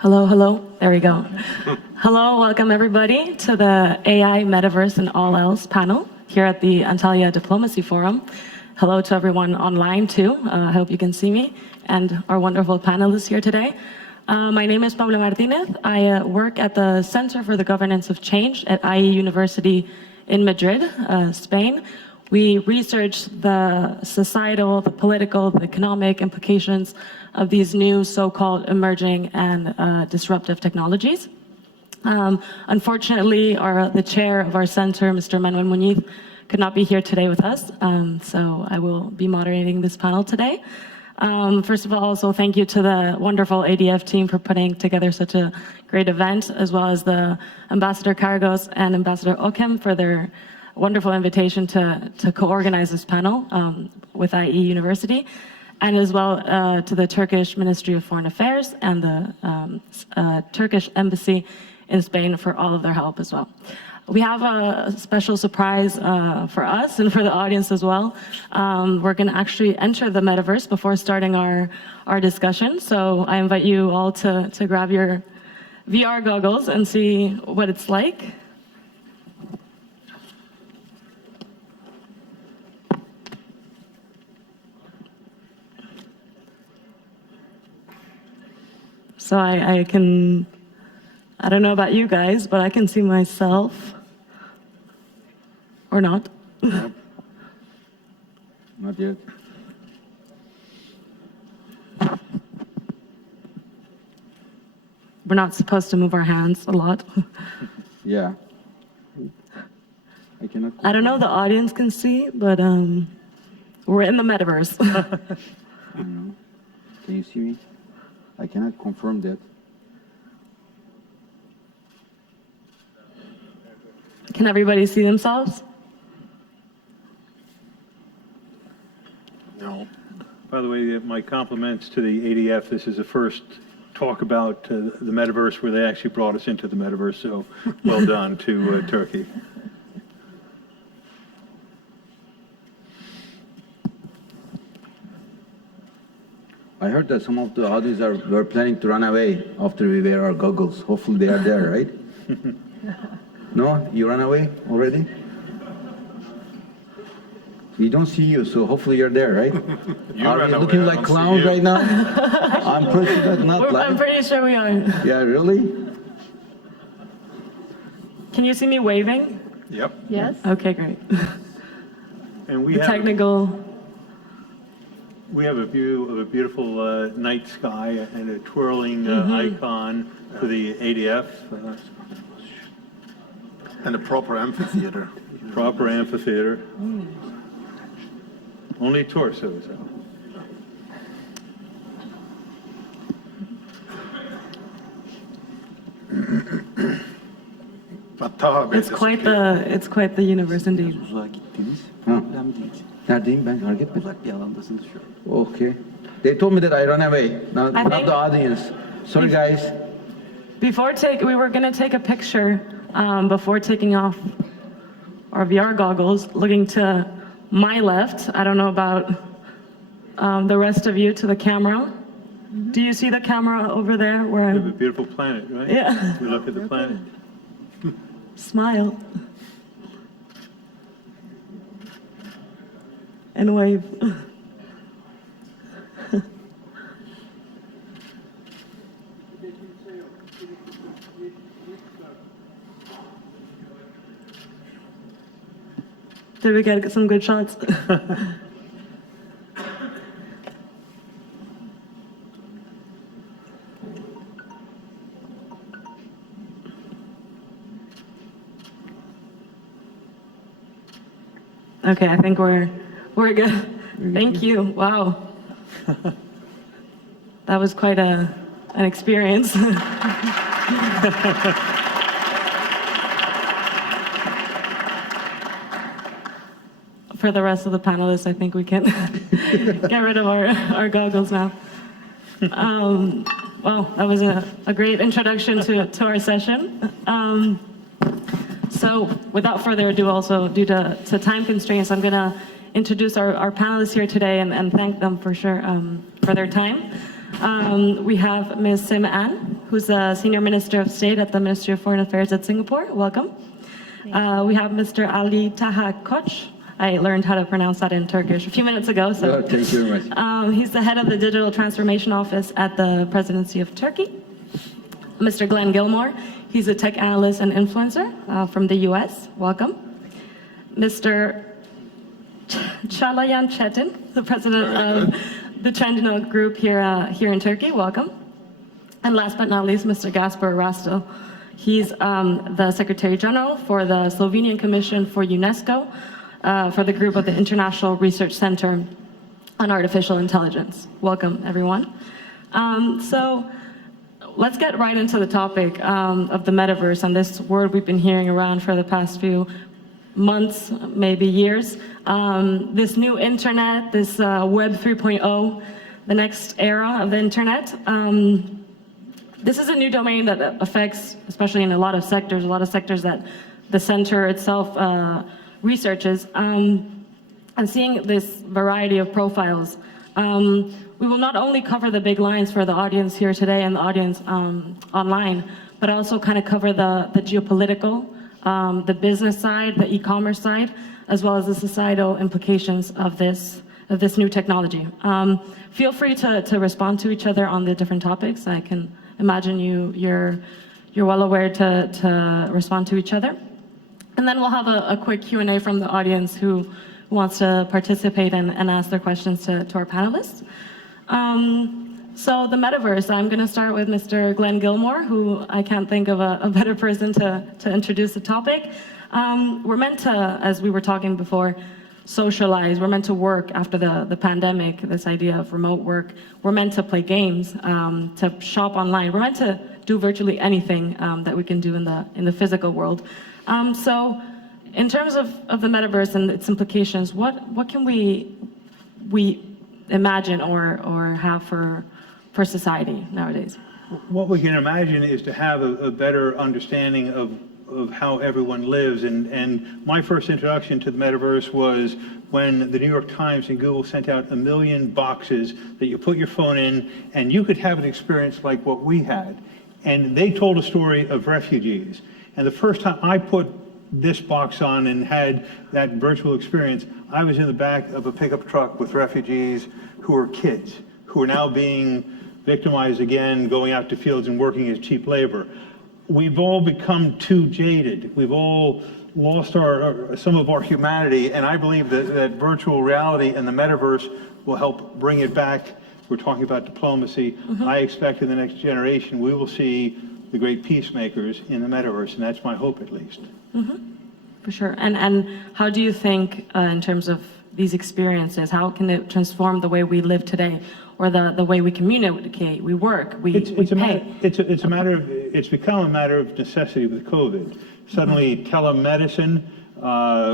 Hello, hello. There we go. Hello, welcome everybody to the AI, Metaverse and All Else panel here at the Antalya Diplomacy Forum. Hello to everyone online too. I hope you can see me and our wonderful panelists here today. My name is Pablo Martinez. I work at the Center for the Governance of Change at IE University in Madrid, Spain. We research the societal, the political, the economic implications of these new so-called emerging and disruptive technologies. Unfortunately, the chair of our center, Mr. Manuel Muñiz, could not be here today with us, so I will be moderating this panel today. First of all, also thank you to the wonderful ADF team for putting together such a great event, as well as the Ambassador Cargos and Ambassador Okem for their wonderful invitation to co-organize this panel with IE University, and as well to the Turkish Ministry of Foreign Affairs and the Turkish Embassy in Spain for all of their help as well. We have a special surprise for us and for the audience as well. We're going to actually enter the metaverse before starting our discussion, so I invite you all to grab your VR goggles and see what it's like. So I don't know about you guys, but I can see myself. Or not. Nope. Not yet. We're not supposed to move our hands a lot. Yeah. I cannot. I don't know the audience can see, but we're in the metaverse. I don't know. Can you see me? I cannot confirm that. Can everybody see themselves? No. By the way, my compliments to the ADF. This is the first talk about the metaverse where they actually brought us into the metaverse, so well done to Turkey. I heard that some of the audience were planning to run away after we wear our goggles. Hopefully they are there, right? No? You ran away already? We don't see you, so hopefully you're there, right? Are we looking like clowns right now? I'm pretty sure that's not I'm pretty sure we are. Yeah, really? Can you see me waving? Yep. Yes? Okay, great. And we have a view of a beautiful night sky and a twirling icon for the ADF. And a proper amphitheater. Proper amphitheater. Only torsos. It's quite the universe indeed. Uzağa gittiniz. Ha. Problem değil. Neredeyim ben? Hareket mi? Uzak bir alandasınız şu an. Okay. They told me that I ran away. Not think- the audience. Sorry, guys. We were going to take a picture before taking off our VR goggles, looking to my left. I don't know about the rest of you, to the camera. Do you see the camera over there where We have a I'm? beautiful planet, right? Yeah. We look at the planet. Smile. And wave. Did we get some good shots? Okay, I think we're good. Thank you. Wow. That was quite an experience. For the rest of the panelists, I think we can get rid of our goggles now. Well, that was a great introduction to our session. So without further ado, also due to time constraints, I'm going to introduce our panelists here today and thank them for sure for their time. We have Ms. Sim Ann, who's a Senior Minister of State at the Ministry of Foreign Affairs at Singapore. Welcome. We have Mr. Ali Taha Koç. I learned how to pronounce that in Turkish a few minutes ago. So Oh, thank you very much. he's the head of the Digital Transformation Office at the Presidency of Turkey. Mr. Glenn Gilmore, he's a tech analyst and influencer from the US. Welcome. Mr. Çağlayan Çetin, the president of the Trendino Group here in Turkey. Welcome. And last but not least, Mr. Gaspar Rasto. He's the Secretary General for the Slovenian Commission for UNESCO, for the group of the International Research Center on Artificial Intelligence. Welcome, everyone. So let's get right into the topic of the metaverse and this word we've been hearing around for the past few months, maybe years. This new internet, this Web 3.0, the next era of the internet. This is a new domain that affects, especially in a lot of sectors that the center itself researches. And seeing this variety of profiles, we will not only cover the big lines for the audience here today and the audience online, but also kind of cover the geopolitical, the business side, the e-commerce side, as well as the societal implications of this new technology. Feel free to respond to each other on the different topics. I can imagine you're well aware to respond to each other. And then we'll have a quick Q&A from the audience who wants to participate and ask their questions to our panelists. So the metaverse, I'm going to start with Mr. Glenn Gilmore, who I can't think of a better person to introduce the topic. We're meant to, as we were talking before, socialize. We're meant to work after the pandemic, this idea of remote work. We're meant to play games, to shop online. We're meant to do virtually anything that we can do in the physical world. So in terms of the metaverse and its implications, what can we imagine or have for society nowadays? What we can imagine is to have a better understanding of how everyone lives. And my first introduction to the metaverse was when the New York Times and Google sent out 1 million boxes that you put your phone in, and you could have an experience like what we had. And they told a story of refugees. And the first time I put this box on and had that virtual experience, I was in the back of a pickup truck with refugees who were kids, who are now being victimized again, going out to fields and working as cheap labor. We've all become too jaded. We've all lost some of our humanity, and I believe that virtual reality and the metaverse will help bring it back. We're talking about diplomacy. I expect in the next generation we will see the great peacemakers in the metaverse, and that's my hope at least. For sure. And how do you think, in terms of these experiences, how can it transform the way we live today, or the way we communicate, we work, we pay? It's become a matter of necessity with COVID. Suddenly telemedicine,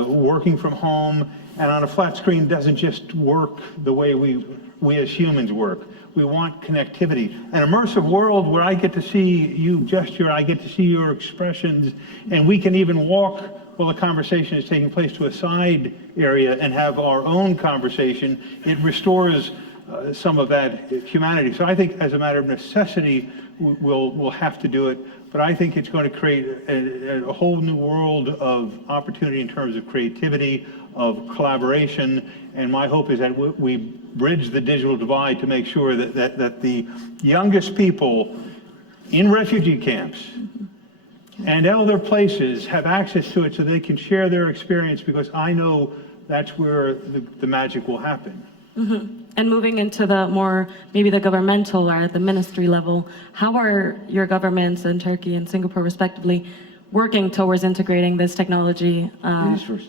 working from home, and on a flat screen doesn't just work the way we as humans work. We want connectivity. An immersive world where I get to see you gesture, I get to see your expressions, and we can even walk while the conversation is taking place to a side area and have our own conversation. It restores some of that humanity. So I think as a matter of necessity, we'll have to do it. But I think it's going to create a whole new world of opportunity in terms of creativity, of collaboration. And my hope is that we bridge the digital divide to make sure that the youngest people in refugee camps and other places have access to it so they can share their experience, because I know that's where the magic will happen. And moving into the more, maybe the governmental or at the ministry level, how are your governments in Turkey and Singapore respectively working towards integrating this technology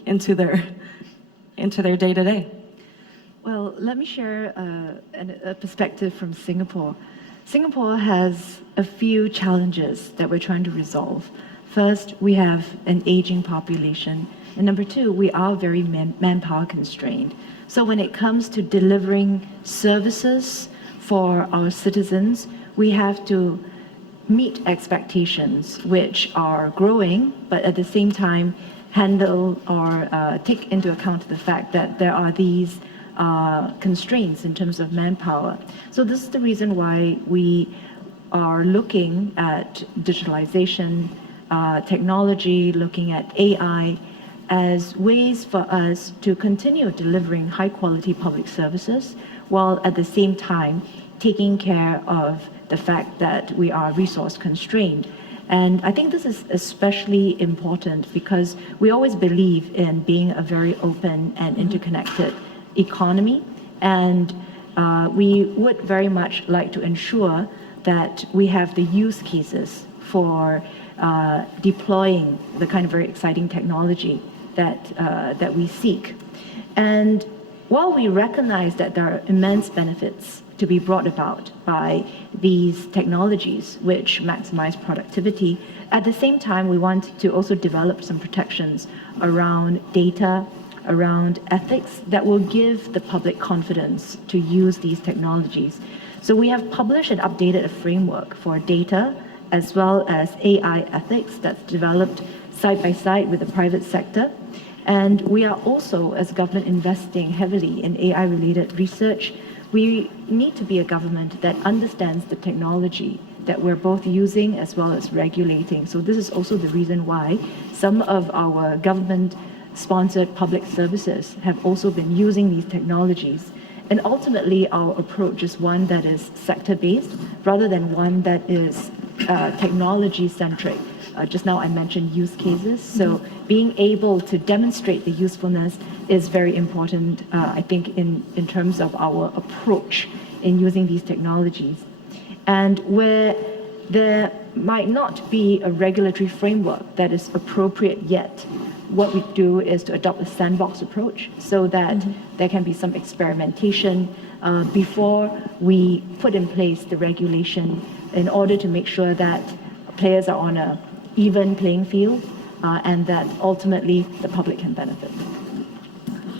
into their day-to-day? Well, let me share a perspective from Singapore. Singapore has a few challenges that we're trying to resolve. First, we have an aging population. And number two, we are very manpower constrained. So when it comes to delivering services for our citizens, we have to meet expectations, which are growing, but at the same time handle or take into account the fact that there are these constraints in terms of manpower. So this is the reason why we are looking at digitalization, technology, looking at AI as ways for us to continue delivering high quality public services while at the same time taking care of the fact that we are resource constrained. And I think this is especially important because we always believe in being a very open and interconnected economy. And we would very much like to ensure that we have the use cases for deploying the kind of very exciting technology that we seek. And while we recognize that there are immense benefits to be brought about by these technologies which maximize productivity, at the same time we want to also develop some protections around data, around ethics that will give the public confidence to use these technologies. So we have published and updated a framework for data as well as AI ethics that's developed side by side with the private sector. And we are also, as government, investing heavily in AI-related research. We need to be a government that understands the technology that we're both using as well as regulating. So this is also the reason why some of our government-sponsored public services have also been using these technologies. And ultimately, our approach is one that is sector-based rather than one that is technology-centric. Just now I mentioned use cases. So being able to demonstrate the usefulness is very important, I think, in terms of our approach in using these technologies. And where there might not be a regulatory framework that is appropriate yet, what we do is to adopt a sandbox approach so that there can be some experimentation before we put in place the regulation in order to make sure that players are on a even playing field, and that ultimately the public can benefit.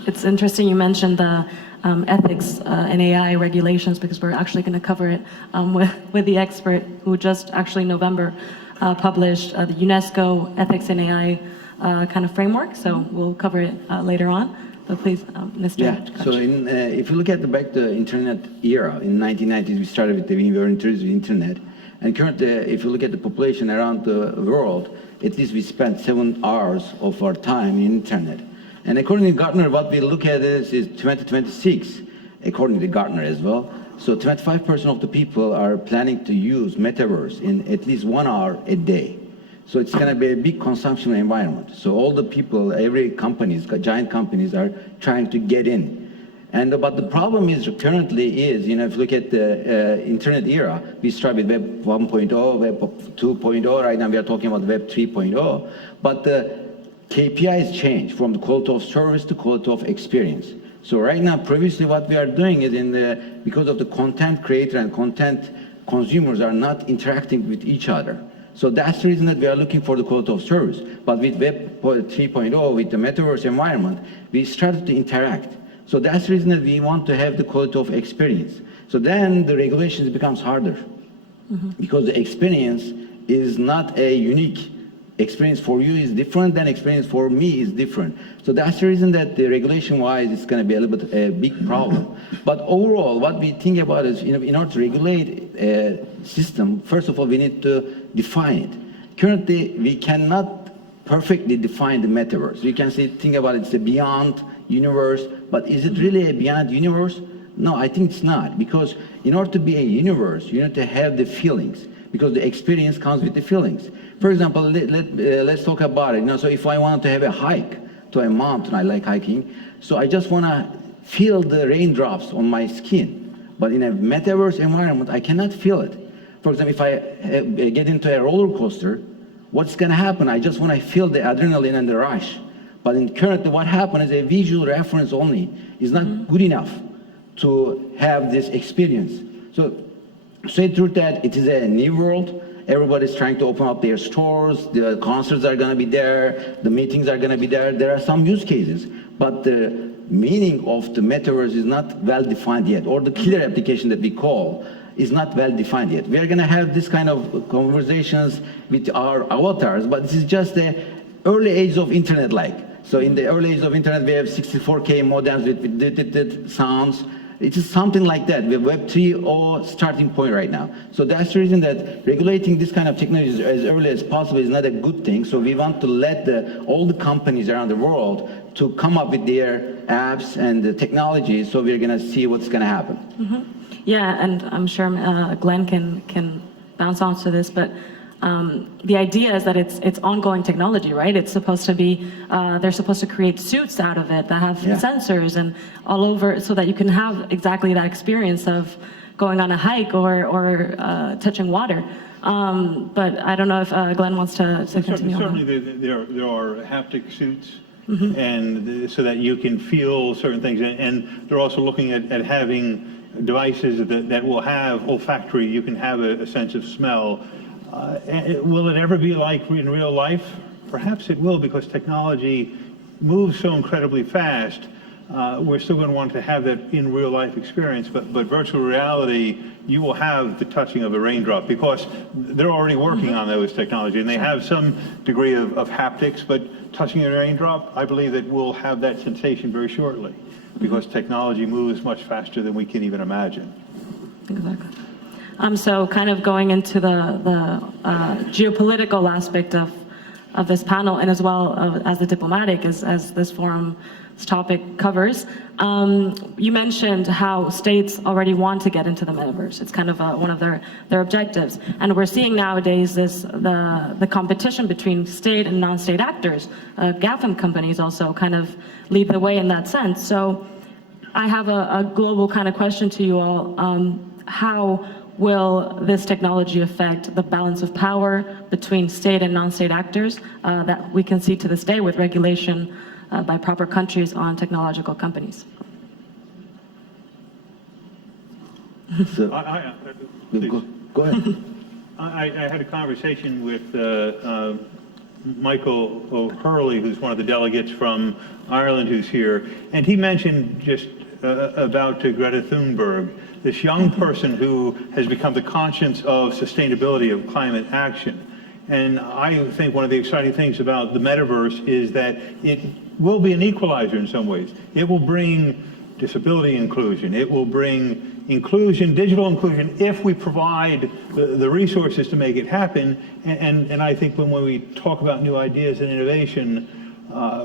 It's interesting you mentioned the ethics and AI regulations because we're actually going to cover it with the expert who just actually in November published the UNESCO ethics and AI kind of framework. So we'll cover it later on. But please, Mr. Yeah, Kutch. so if you look at the internet era, in 1990s we started with we were introduced to the internet. And currently, if you look at the population around the world, at least we spend 7 hours of our time in internet. And according to Gartner, what we look at is 2026, according to Gartner as well. So 25% of the people are planning to use Metaverse in at least 1 hour a day. So it's going to be a big consumption environment. So all the people, every companies, giant companies are trying to get in. But the problem is currently is, if you look at the internet era, we start with Web 1.0, Web 2.0, right now we are talking about Web 3.0, but the KPIs change from the quality of service to quality of experience. So right now, previously what we are doing is because of the content creator and content consumers are not interacting with each other. So that's the reason that we are looking for the quality of service. But with Web 3.0, with the Metaverse environment, we started to interact. So that's the reason that we want to have the quality of experience. So then the regulations becomes harder because the experience is not a unique experience for you is different than experience for me is different. So that's the reason that the regulation-wise it's going to be a little bit a big problem. But overall, what we think about is, in order to regulate a system, first of all, we need to define it. Currently, we cannot perfectly define the metaverse. You can think about it, it's a beyond universe, but is it really a beyond universe? No, I think it's not, because in order to be a universe, you need to have the feelings, because the experience comes with the feelings. For example, let's talk about it. So if I want to have a hike to a mountain, I like hiking, so I just want to feel the raindrops on my skin. But in a metaverse environment, I cannot feel it. For example, if I get into a roller coaster, what's going to happen? I just want to feel the adrenaline and the rush. But currently, what happens is a visual reference only is not good enough to have this experience. So, say truth that it is a new world. Everybody's trying to open up their stores. The concerts are going to be there. The meetings are going to be there. There are some use cases, but the meaning of the metaverse is not well defined yet, or the killer application that we call is not well defined yet. We are going to have this kind of conversations with our avatars, but this is just the early age of internet like. So in the early age of internet, we have 64K modems with sounds. It is something like that. We have Web 3.0 starting point right now. So that's the reason that regulating this kind of technologies as early as possible is not a good thing. So we want to let all the companies around the world to come up with their apps and the technology. So we're going to see what's going to happen. Yeah, and I'm sure Glenn can bounce onto this, but the idea is that it's ongoing technology, right? It's supposed to be, they're supposed to create suits out of it that have sensors and all over, so that you can have exactly that experience of going on a hike or touching water. But I don't know if Glenn wants to continue on. Certainly there are haptic suits, and so that you can feel certain things. And they're also looking at having devices that will have olfactory, you can have a sense of smell. Will it ever be like in real life? Perhaps it will, because technology moves so incredibly fast. We're still going to want to have that in real life experience, but virtual reality, you will have the touching of a raindrop, because they're already working on those technology, and they have some degree of haptics, but touching a raindrop, I believe that we'll have that sensation very shortly, because technology moves much faster than we can even imagine. Exactly. So kind of going into the geopolitical aspect of this panel, and as well as the diplomatic, as this forum's topic covers, you mentioned how states already want to get into the metaverse. It's kind of one of their objectives. And we're seeing nowadays the competition between state and non-state actors. GAFAM companies also kind of lead the way in that sense. So I have a global kind of question to you all. How will this technology affect the balance of power between state and non-state actors that we can see to this day with regulation by proper countries on technological companies? So, go ahead. I had a conversation with Michael O'Hurley, who's one of the delegates from Ireland who's here, and he mentioned just about Greta Thunberg, this young person who has become the conscience of sustainability, of climate action. And I think one of the exciting things about the metaverse is that it will be an equalizer in some ways. It will bring disability inclusion. It will bring inclusion, digital inclusion, if we provide the resources to make it happen. And I think when we talk about new ideas and innovation,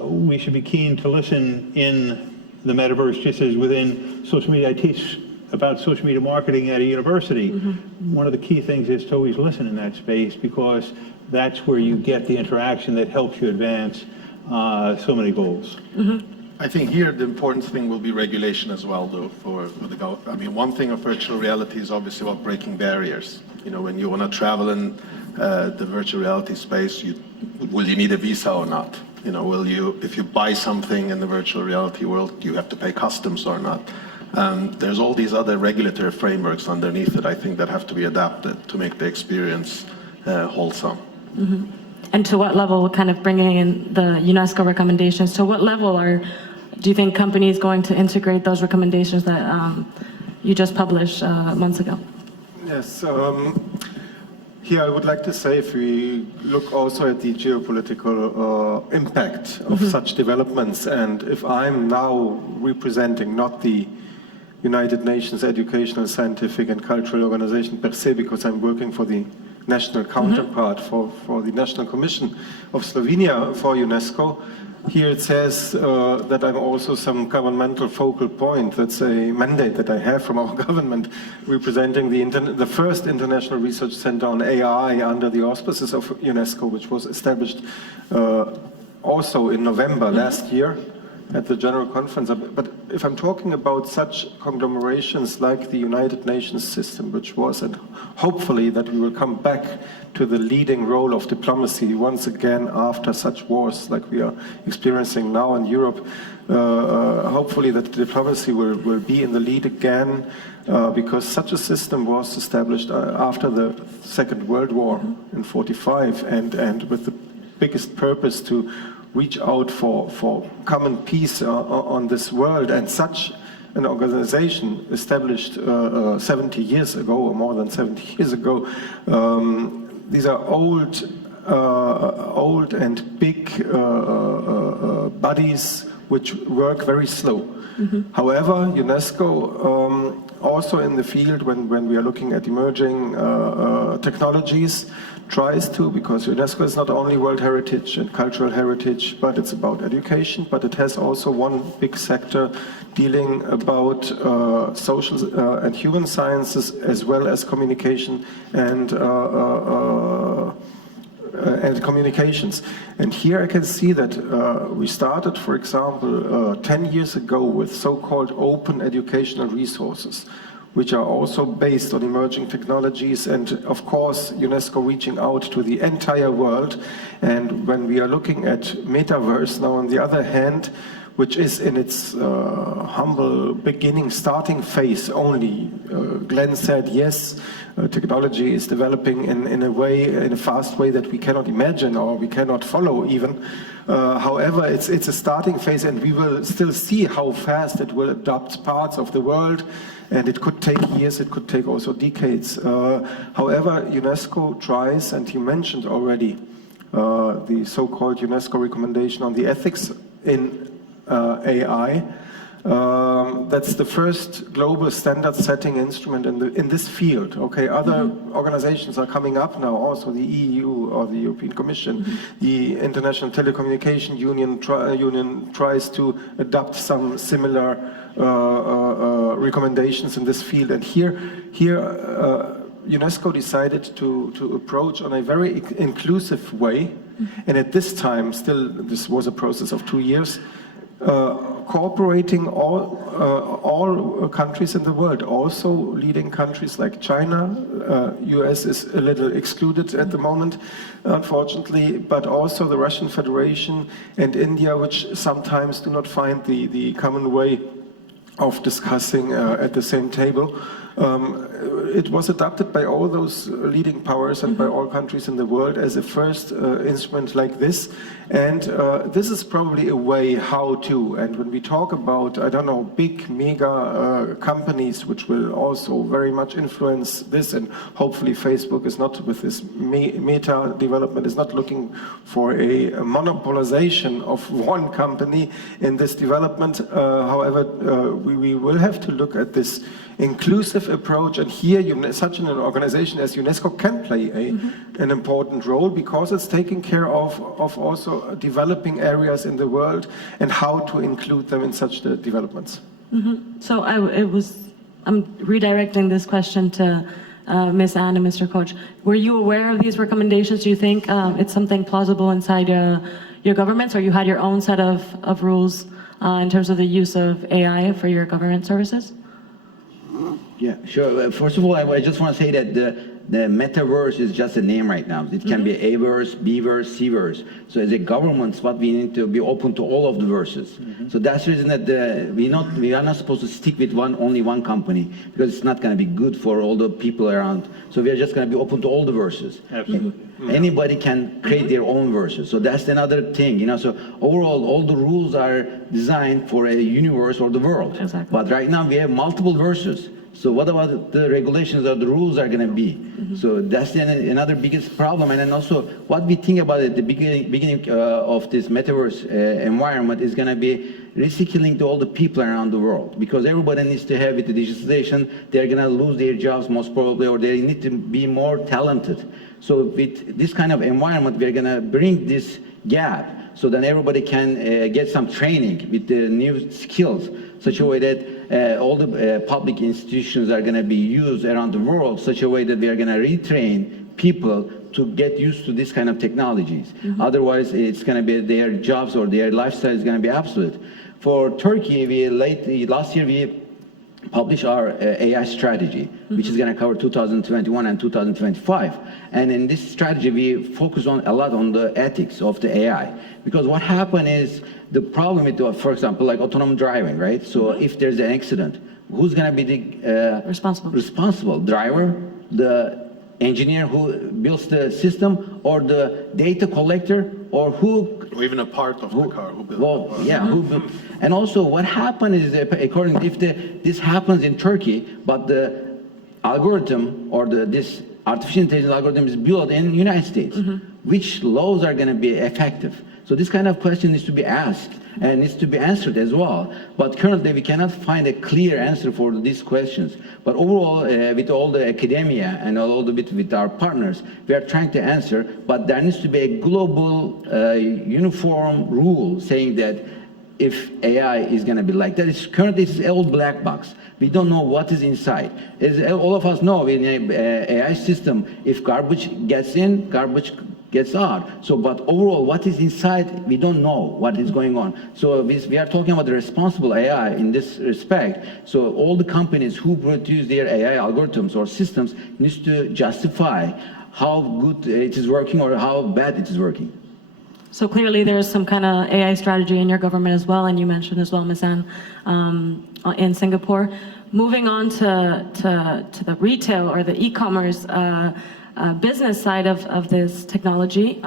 we should be keen to listen in the metaverse, just as within social media. I teach about social media marketing at a university. One of the key things is to always listen in that space, because that's where you get the interaction that helps you advance so many goals. I think here the important thing will be regulation as well, though. For the I mean, one thing of virtual reality is obviously about breaking barriers. You know, when you want to travel in the virtual reality space, will you need a visa or not? You know, will you, if you buy something in the virtual reality world, you have to pay customs or not? There's all these other regulatory frameworks underneath it, I think, that have to be adapted to make the experience wholesome. And to what level, kind of bringing in the UNESCO recommendations, to what level do you think companies going to integrate those recommendations that you just published months ago? Yes, here I would like to say, if we look also at the geopolitical impact of such developments, and if I'm now representing not the United Nations Educational, Scientific and Cultural Organization per se, because I'm working for the national counterpart for the National Commission of Slovenia for UNESCO. Here it says that I'm also some governmental focal point. That's a mandate that I have from our government, representing the first international research center on AI under the auspices of UNESCO, which was established also in November last year at the General Conference. But if I'm talking about such conglomerations like the United Nations system, which was, and hopefully that we will come back to the leading role of diplomacy once again after such wars like we are experiencing now in Europe, hopefully that diplomacy will be in the lead again, because such a system was established after the Second World War in 1945, and with the biggest purpose to reach out for common peace on this world. And such an organization established 70 years ago, or more than 70 years ago, these are old and big bodies which work very slow. However, UNESCO also in the field, when we are looking at emerging technologies, tries to, because UNESCO is not only World Heritage and Cultural Heritage, but it's about education, but it has also one big sector dealing about social and human sciences, as well as communication and communications. And here I can see that we started, for example, 10 years ago with so-called open educational resources, which are also based on emerging technologies, and of course UNESCO reaching out to the entire world. And when we are looking at Metaverse now, on the other hand, which is in its humble beginning, starting phase only. Glenn said, yes, technology is developing in a fast way that we cannot imagine or we cannot follow even. However, it's a starting phase, and we will still see how fast it will adopt parts of the world. And it could take years, it could take also decades. However, UNESCO tries, and you mentioned already the so-called UNESCO recommendation on the ethics in AI. That's the first global standard-setting instrument in this field. Okay, other organizations are coming up now, also the EU or the European Commission. The International Telecommunication Union tries to adopt some similar recommendations in this field. And here UNESCO decided to approach on a very inclusive way. And at this time, still, this was a process of 2 years, cooperating all countries in the world, also leading countries like China. US is a little excluded at the moment, unfortunately, but also the Russian Federation and India, which sometimes do not find the common way of discussing at the same table. It was adopted by all those leading powers and by all countries in the world as a first instrument like this. And this is probably a way how to. And when we talk about, I don't know, big mega companies, which will also very much influence this, and hopefully Facebook is not, with this meta development, is not looking for a monopolization of one company in this development. However, we will have to look at this inclusive approach, and here such an organization as UNESCO can play an important role, because it's taking care of also developing areas in the world and how to include them in such developments. So I'm redirecting this question to Ms. Anne and Mr. Koch. Were you aware of these recommendations? Do you think it's something plausible inside your governments, or you had your own set of rules in terms of the use of AI for your government services? Yeah, sure. First of all, I just want to say that the metaverse is just a name right now. It can be A-verse, B-verse, C-verse. So as a government, what we need to be open to all of the verses. So that's the reason that we are not supposed to stick with only one company, because it's not going to be good for all the people around. So we are just going to be open to all the verses. Absolutely. Anybody can create their own verses. So that's another thing, So overall, all the rules are designed for a universe or the world. Exactly. But right now we have multiple verses. So what about the regulations or the rules are going to be? So that's another biggest problem. And then also what we think about at the beginning of this metaverse environment is going to be recycling to all the people around the world, because everybody needs to have it, the digitalization. They're going to lose their jobs most probably, or they need to be more talented. So with this kind of environment, we're going to bring this gap, so then everybody can get some training with the new skills, such a way that all the public institutions are going to be used around the world, such a way that we are going to retrain people to get used to this kind of technologies. Otherwise, it's going to be their jobs or their lifestyle is going to be obsolete. For Turkey, last year we published our AI strategy, which is going to cover 2021 and 2025. And in this strategy, we focus a lot on the ethics of the AI. Because what happened is, the problem with, for example, like autonomous driving, right? So if there's an accident, who's going to be the responsible? Driver, the engineer who builds the system, or the data collector, or who? Or even a part of the car who built the car. Yeah, and also what happened is, if this happens in Turkey, but the algorithm or this artificial intelligence algorithm is built in the United States, which laws are going to be effective? So this kind of question needs to be asked and needs to be answered as well. But currently, we cannot find a clear answer for these questions. But overall, with all the academia and all the bit with our partners, we are trying to answer. But there needs to be a global, uniform rule saying that if AI is going to be like that, currently it's an old black box. We don't know what is inside. As all of us know, in an AI system, if garbage gets in, garbage gets out. So, but overall, what is inside, we don't know what is going on. So we are talking about the responsible AI in this respect. So all the companies who produce their AI algorithms or systems needs to justify how good it is working or how bad it is working. So clearly there's some kind of AI strategy in your government as well, and you mentioned as well, Ms. Ann, in Singapore. Moving on to the retail or the e-commerce business side of this technology,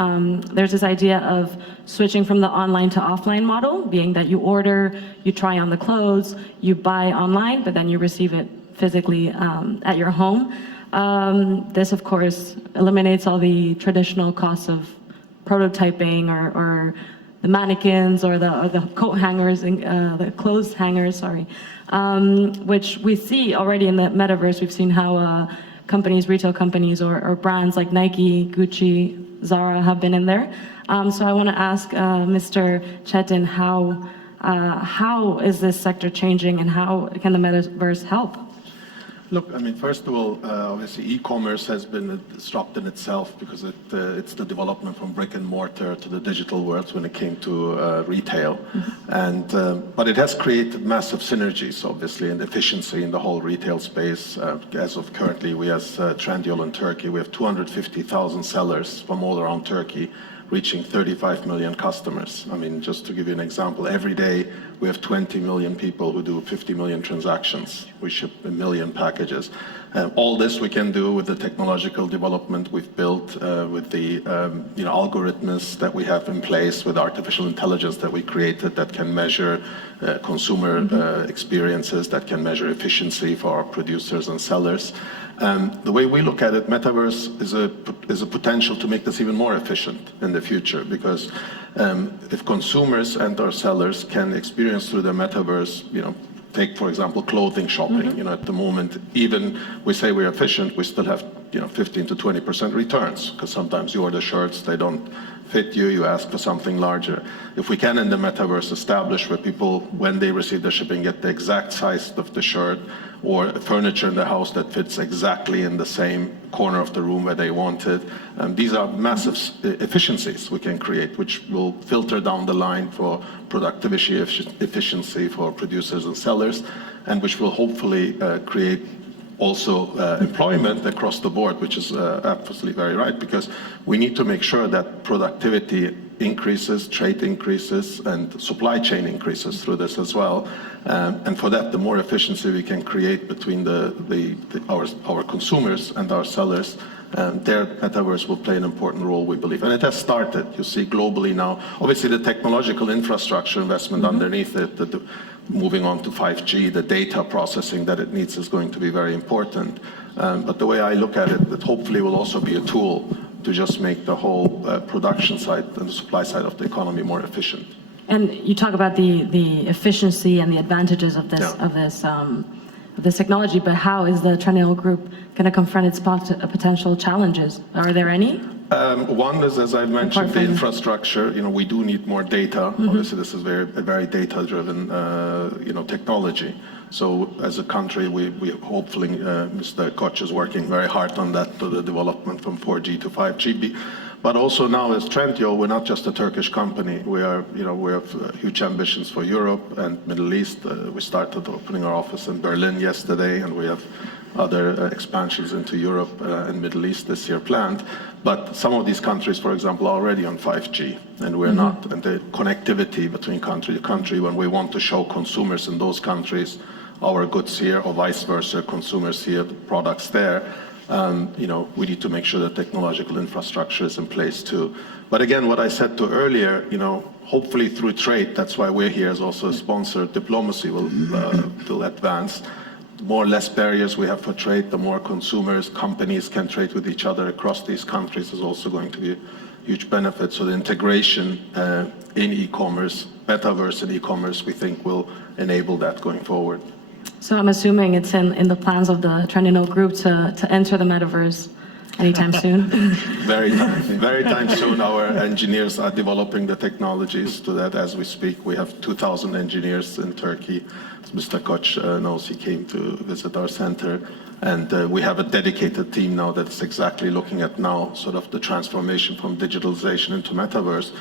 there's this idea of switching from the online to offline model, being that you order, you try on the clothes, you buy online, but then you receive it physically at your home. This, of course, eliminates all the traditional costs of prototyping or the mannequins or the coat hangers and the clothes hangers, sorry, which we see already in the metaverse. We've seen how companies, retail companies or brands like Nike, Gucci, Zara have been in there. So I want to ask Mr. Chetin, how is this sector changing and how can the metaverse help? Look, I mean, first of all, obviously e-commerce has been a disrupt in itself because it's the development from brick and mortar to the digital world when it came to retail. And, but it has created massive synergies, obviously, and efficiency in the whole retail space. As of currently, we as Trendyol in Turkey, we have 250,000 sellers from all around Turkey, reaching 35 million customers. I mean, just to give you an example, every day we have 20 million people who do 50 million transactions. We ship 1 million packages. All this we can do with the technological development we've built, with the algorithms that we have in place, with artificial intelligence that we created that can measure consumer experiences, that can measure efficiency for our producers and sellers. The way we look at it, Metaverse is a potential to make this even more efficient in the future, because if consumers and our sellers can experience through the Metaverse, take, for example, clothing shopping. At the moment, even we say we're efficient, we still have 15 to 20% returns, because sometimes you order shirts, they don't fit you, you ask for something larger. If we can in the Metaverse establish where people, when they receive the shipping, get the exact size of the shirt or furniture in the house that fits exactly in the same corner of the room where they want it, these are massive efficiencies we can create, which will filter down the line for productivity efficiency for producers and sellers, and which will hopefully create also employment across the board, which is absolutely very right, because we need to make sure that productivity increases, trade increases, and supply chain increases through this as well. And for that, the more efficiency we can create between our consumers and our sellers, their metaverse will play an important role, we believe. And it has started. You see globally now, obviously the technological infrastructure investment underneath it, moving on to 5G, the data processing that it needs is going to be very important. But the way I look at it, that hopefully will also be a tool to just make the whole production side and the supply side of the economy more efficient. And you talk about the efficiency and the advantages of this this technology, but how is the Trendyol Group going to confront its potential challenges? Are there any? One is, as I mentioned, the infrastructure. We do need more data. Obviously, this is a very data-driven, technology. So, as a country, we hopefully, Mr. Koch is working very hard on that, to the development from 4G to 5G. But also now, as Trendyol, we're not just a Turkish company. We have huge ambitions for Europe and Middle East. We started opening our office in Berlin yesterday, and we have other expansions into Europe and Middle East this year planned. But some of these countries, for example, are already on 5G, and we're not. And the connectivity between country to country, when we want to show consumers in those countries our goods here, or vice versa, consumers here, the products there, we need to make sure that technological infrastructure is in place too. But again, what I said to earlier, hopefully through trade, that's why we're here as also a sponsor, diplomacy will advance. The more less barriers we have for trade, the more consumers, companies can trade with each other across these countries is also going to be huge benefit. So the integration in e-commerce, Metaverse and e-commerce, we think will enable that going forward. So I'm assuming it's in the plans of the Trendino group to enter the metaverse anytime soon. Very time soon. Our engineers are developing the technologies to that as we speak. We have 2,000 engineers in Turkey. As Mr. Koch knows, he came to visit our center. And we have a dedicated team now that's exactly looking at now sort of the transformation from digitalization into metaverse.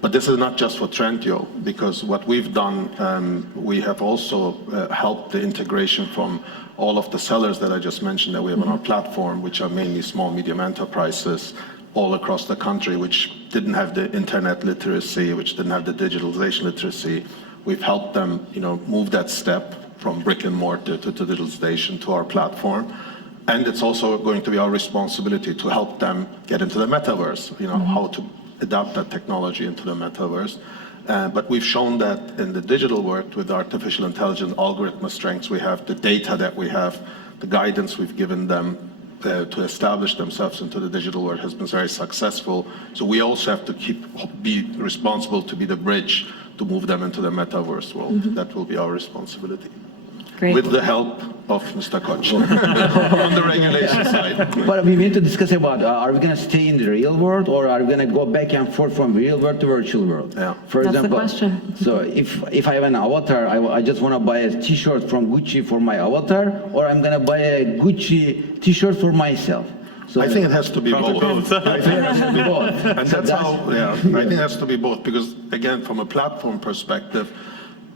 But this is not just for Trentio, because what we've done, we have also helped the integration from all of the sellers that I just mentioned that we have on our platform, which are mainly small, medium enterprises all across the country, which didn't have the internet literacy, which didn't have the digitalization literacy. We've helped them, move that step from brick and mortar to digitalization to our platform. And it's also going to be our responsibility to help them get into the metaverse, how to adapt that technology into the metaverse. But we've shown that in the digital world with artificial intelligence, algorithm strengths we have, the data that we have, the guidance we've given them to establish themselves into the digital world has been very successful. So we also have to be responsible to be the bridge to move them into the metaverse world. That will be our responsibility. Great. With the help of Mr. Koch on the regulation side. But we need to discuss about, are we going to stay in the real world, or are we going to go back and forth from real world to virtual world? Yeah. For That's the example, question. so if I have an avatar, I just want to buy a t-shirt from Gucci for my avatar, or I'm going to buy a Gucci t-shirt for myself. So I think it has to be both. I think it has to be both. And So that's how, I think it has to be both, because again, from a platform perspective,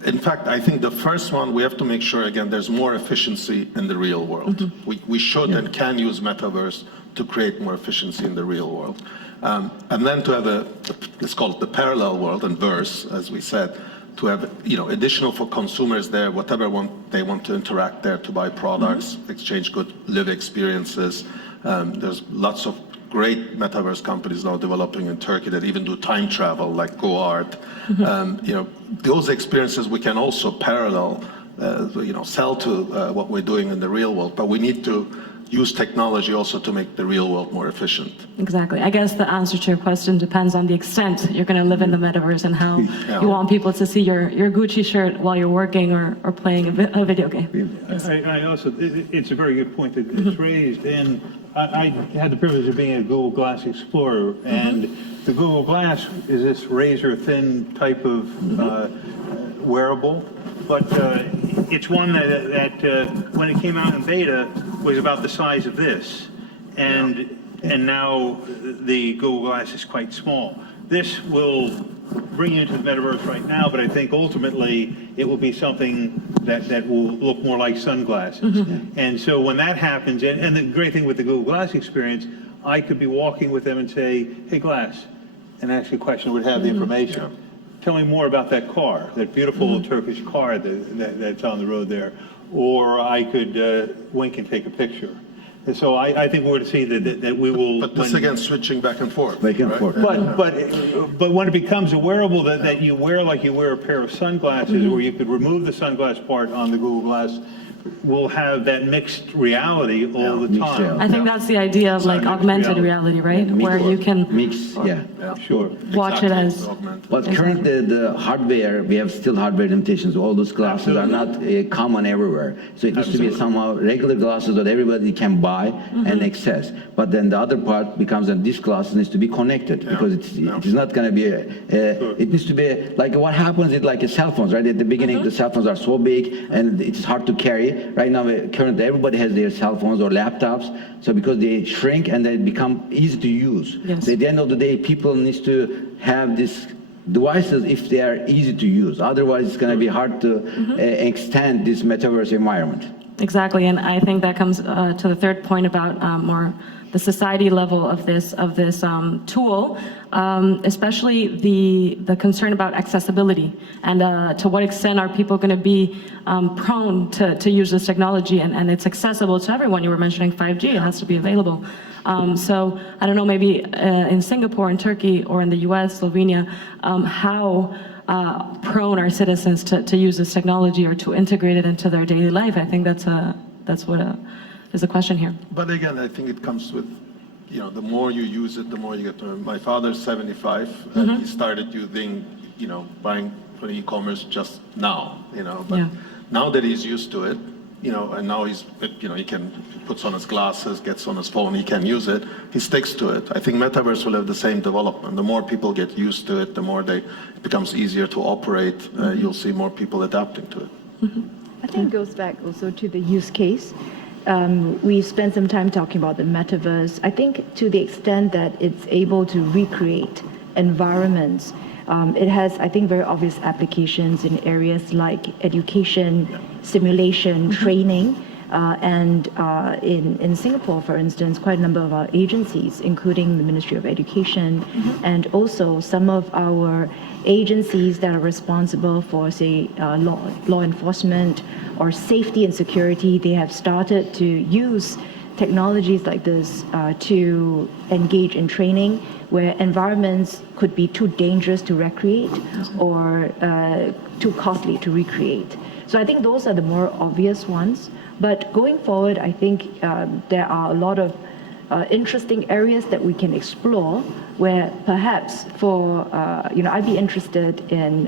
in fact, I think the first one, we have to make sure, again, there's more efficiency in the real world. We should and can use Metaverse to create more efficiency in the real world. And then to have let's call it the parallel world and verse, as we said, to have, additional for consumers there, whatever they want to interact there, to buy products, exchange good, live experiences. There's lots of great metaverse companies now developing in Turkey that even do time travel, like GoArt. Those experiences we can also parallel, sell to what we're doing in the real world. But we need to use technology also to make the real world more efficient. Exactly. I guess the answer to your question depends on the extent you're going to live in the metaverse and how you want people to see your Gucci shirt while you're working or playing a video game. I also, it's a very good point that it's raised, and I had the privilege of being a Google Glass Explorer, and the Google Glass is this razor-thin type of wearable, but it's one that when it came out in beta was about the size of this, and now the Google Glass is quite small. This will bring you into the metaverse right now, but I think ultimately it will be something that will look more like sunglasses. And so when that happens, and the great thing with the Google Glass experience, I could be walking with them and say, hey, Glass, and ask a question, would have the information. Tell me more about that car, that beautiful Turkish car that's on the road there. Or I could wink and take a picture. And so I think we're to see that we will. But this again, switching back and forth. Back and forth. But when it becomes a wearable that you wear like you wear a pair of sunglasses, where you could remove the sunglass part on the Google Glass, we'll have that mixed reality all the mixed time. reality. I think that's the idea of like augmented reality, right? Where you can Sure. watch it as. But currently the hardware, we have still hardware limitations. All those glasses are not common everywhere. So it needs to be somehow regular glasses that everybody can buy and access. But then the other part becomes that these glasses needs to be connected, because it is not going to be, it needs to be like what happens with like cell phones, right? At the beginning, the cell phones are so big and it's hard to carry. Right now, currently everybody has their cell phones or laptops. So because they shrink and they become easy to use. Yes. So at the end of the day, people need to have these devices if they are easy to use. Otherwise, it's going to be hard to extend this metaverse environment. Exactly, and I think that comes to the third point about more the society level of this tool, especially the concern about accessibility and to what extent are people going to be prone to use this technology, and it's accessible to everyone. You were mentioning 5G; it has to be available. So I don't know, maybe in Singapore, in Turkey, or in the U.S., Slovenia, how prone are citizens to use this technology or to integrate it into their daily life? I think that's what is the question here. But again, I think it comes with you know, the more you use it, the more you get to. My father's 75, and he started using, you know, buying for e-commerce just now, you know, but Yeah. now that he's used to it, you know, and now he's, you know, he puts on his glasses, gets on his phone, he can use it, he sticks to it. I think Metaverse will have the same development. The more people get used to it, the more it becomes easier to operate, you'll see more people adapting to it. I think it goes back also to the use case. We spent some time talking about the metaverse. I think to the extent that it's able to recreate environments, it has, I think, very obvious applications in areas like education, simulation, training, and in Singapore, for instance, quite a number of our agencies, including the Ministry of Education, and also some of our agencies that are responsible for, say, law enforcement or safety and security, they have started to use technologies like this to engage in training where environments could be too dangerous to recreate or too costly to recreate. So I think those are the more obvious ones. But going forward, I think there are a lot of interesting areas that we can explore where perhaps for, I'd be interested in,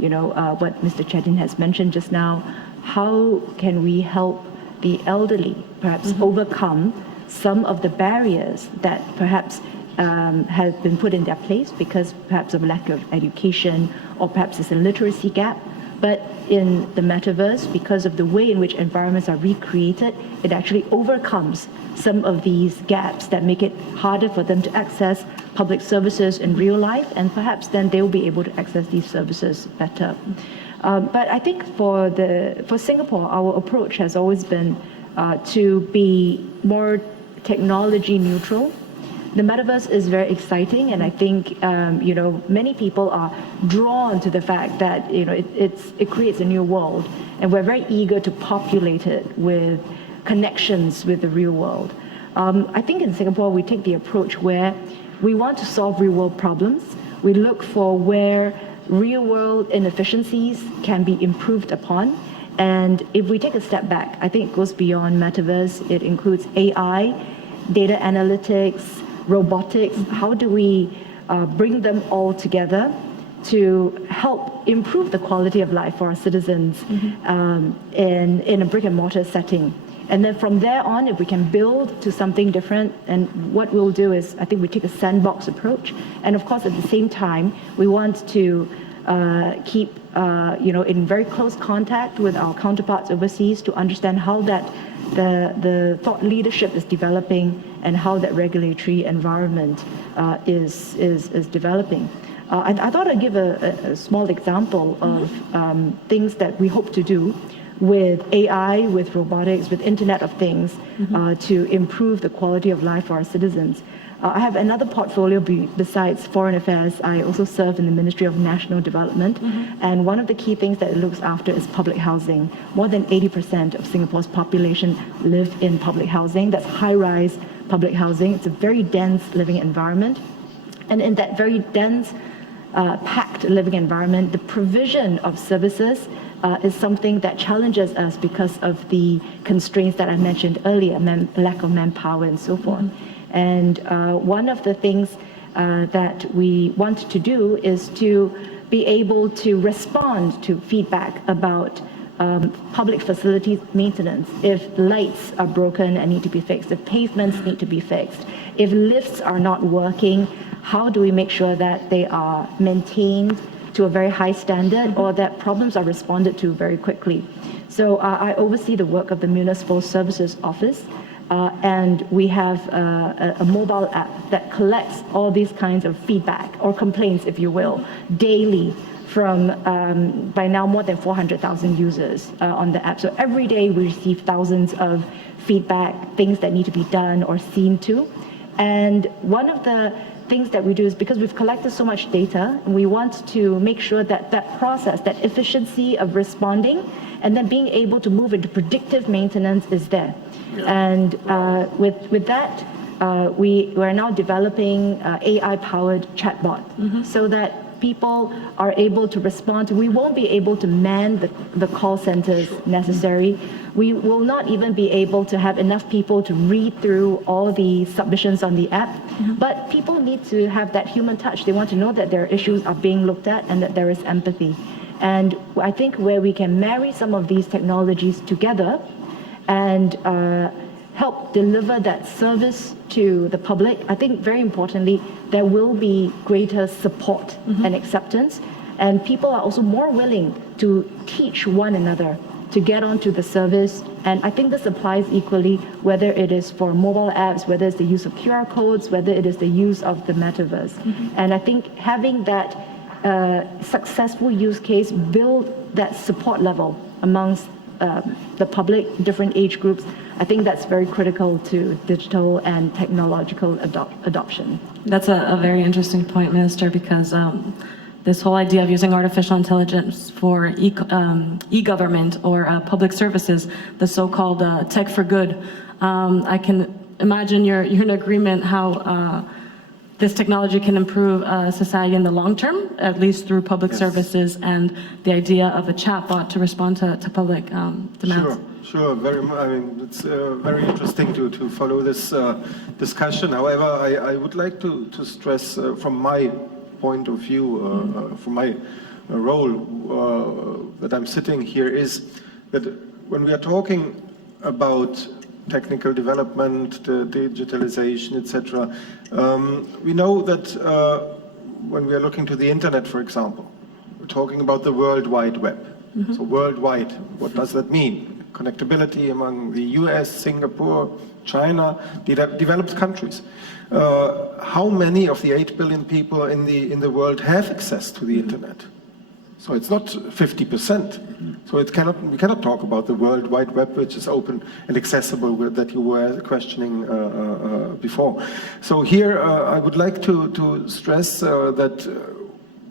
what Mr. Chetin has mentioned just now. How can we help the elderly perhaps overcome some of the barriers that perhaps have been put in their place because perhaps of lack of education or perhaps it's a literacy gap. But in the metaverse, because of the way in which environments are recreated, it actually overcomes some of these gaps that make it harder for them to access public services in real life, and perhaps then they'll be able to access these services better. But I think for Singapore, our approach has always been to be more technology neutral. The metaverse is very exciting, and I think many people are drawn to the fact that it creates a new world, and we're very eager to populate it with connections with the real world. I think in Singapore we take the approach where we want to solve real world problems. We look for where real world inefficiencies can be improved upon. And if we take a step back, I think it goes beyond metaverse. It includes AI, data analytics, robotics. How do we bring them all together to help improve the quality of life for our citizens in a brick and mortar setting? And then from there on, if we can build to something different, and what we'll do is, I think we take a sandbox approach. And of course, at the same time, we want to keep in very close contact with our counterparts overseas to understand how that the thought leadership is developing and how that regulatory environment is developing. I thought I'd give a small example of things that we hope to do with AI, with robotics, with Internet of Things to improve the quality of life for our citizens. I have another portfolio besides foreign affairs. I also serve in the Ministry of National Development, and one of the key things that it looks after is public housing. More than 80% of Singapore's population live in public housing. That's high-rise public housing. It's a very dense living environment, and in that very dense, packed living environment, the provision of services is something that challenges us because of the constraints that I mentioned earlier, lack of manpower and so forth. And one of the things that we want to do is to be able to respond to feedback about public facilities maintenance. If lights are broken and need to be fixed, if pavements need to be fixed, if lifts are not working, how do we make sure that they are maintained to a very high standard or that problems are responded to very quickly? So I oversee the work of the Municipal Services Office. And we have a mobile app that collects all these kinds of feedback or complaints, if you will, daily from, by now, more than 400,000 users on the app. So every day we receive thousands of feedback, things that need to be done or seen to. And one of the things that we do is because we've collected so much data, we want to make sure that that process, that efficiency of responding, and then being able to move into predictive maintenance is there. And with that, we are now developing AI-powered chatbot so that people are able to respond. We won't be able to man the call centers necessary. We will not even be able to have enough people to read through all the submissions on the app. But people need to have that human touch. They want to know that their issues are being looked at and that there is empathy. And I think where we can marry some of these technologies together and help deliver that service to the public, I think very importantly, there will be greater support and acceptance. And people are also more willing to teach one another to get onto the service. And I think this applies equally, whether it is for mobile apps, whether it's the use of QR codes, whether it is the use of the metaverse. And I think having that successful use case build that support level amongst the public, different age groups, I think that's very critical to digital and technological adoption. That's a very interesting point, Minister, because this whole idea of using artificial intelligence for e-government or public services, the so-called tech for good, I can imagine you're in agreement how this technology can improve society in the long term, at least through public services, and the idea of a chatbot to respond to public demands. Sure. I mean, it's very interesting to follow this discussion. However, I would like to stress from my point of view, from my role that I'm sitting here, is that when we are talking about technical development, the digitalization, etc., we know that when we are looking to the internet, for example, we're talking about the World Wide Web. So worldwide, what does that mean? Connectivity among the US, Singapore, China, developed countries. How many of the 8 billion people in the world have access to the internet? So it's not 50%. So we cannot talk about the World Wide Web, which is open and accessible, that you were questioning before. So here I would like to stress that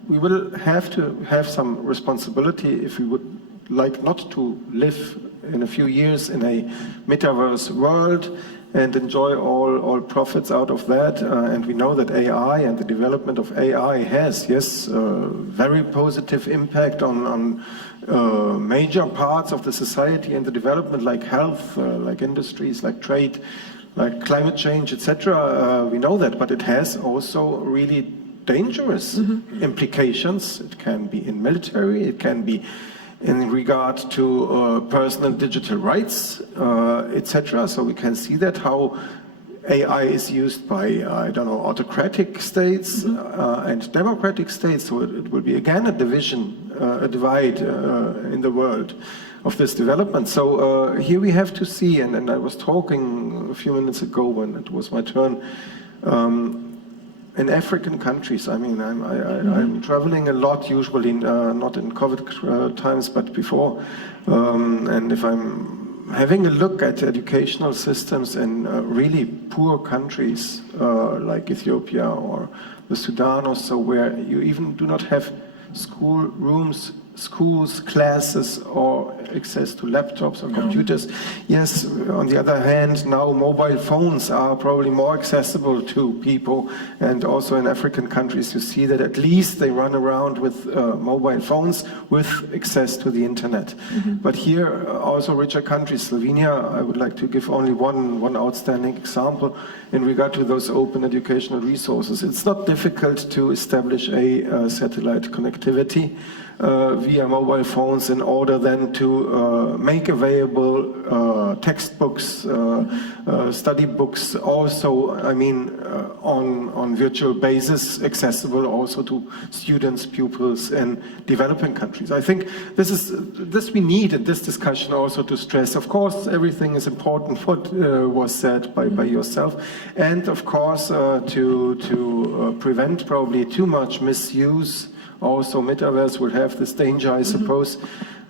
we will have to have some responsibility if we would like not to live in a few years in a metaverse world and enjoy all profits out of that. And we know that AI and the development of AI has, yes, very positive impact on major parts of the society and the development, like health, like industries, like trade, like climate change, etc. We know that, but it has also really dangerous implications. It can be in military, it can be in regard to personal digital rights, etc. So we can see that how AI is used by, I don't know, autocratic states and democratic states. So it will be again a division, a divide in the world of this development. So here we have to see, and I was talking a few minutes ago when it was my turn, in African countries. I mean, I'm traveling a lot, usually not in COVID times, but before. And if I'm having a look at educational systems in really poor countries like Ethiopia or the Sudan or so, where you even do not have school rooms, schools, classes, or access to laptops or computers. Yes, on the other hand, now mobile phones are probably more accessible to people, and also in African countries you see that at least they run around with mobile phones with access to the internet. But here also richer countries, Slovenia, I would like to give only one outstanding example in regard to those open educational resources. It's not difficult to establish a satellite connectivity via mobile phones in order then to make available textbooks, study books, also, I mean, on virtual basis, accessible also to students, pupils in developing countries. I think this we need in this discussion also to stress. Of course, everything is important, what was said by yourself, and of course to prevent probably too much misuse. Also, metaverse will have this danger, I suppose,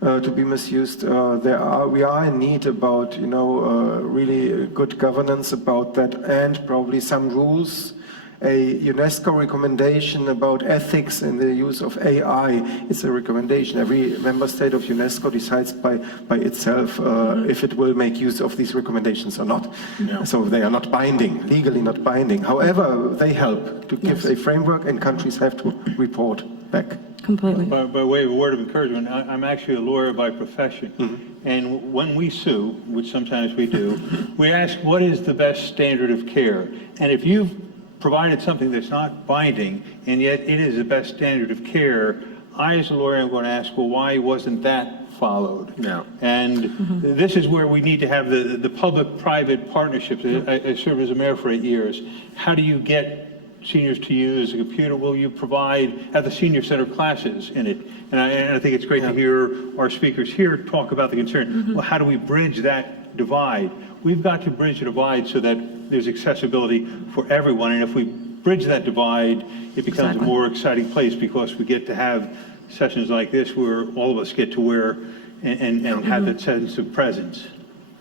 to be misused. We are in need about, really good governance about that, and probably some rules. A UNESCO recommendation about ethics in the use of AI. It's a recommendation. Every member state of UNESCO decides by itself if it will make use of these recommendations or not. Yeah. So they are not binding, legally not binding. However, they help to give a framework, and countries have to report back. Completely. By way of a word of encouragement, I'm actually a lawyer by profession. And when we sue, which sometimes we do, we ask what is the best standard of care? And if you've provided something that's not binding, and yet it is the best standard of care, I as a lawyer am going to ask, well, why wasn't that followed? Yeah. And this is where we need to have the public-private partnerships. I served as a mayor for 8 years. How do you get seniors to use a computer? Will you provide at the senior center classes in it? And I think it's great to hear our speakers here talk about the concern. Well, how do we bridge that divide? We've got to bridge the divide so that there's accessibility for everyone. And if we bridge that divide, it becomes a more exciting place because we get to have sessions like this where all of us get to wear and have that sense of presence.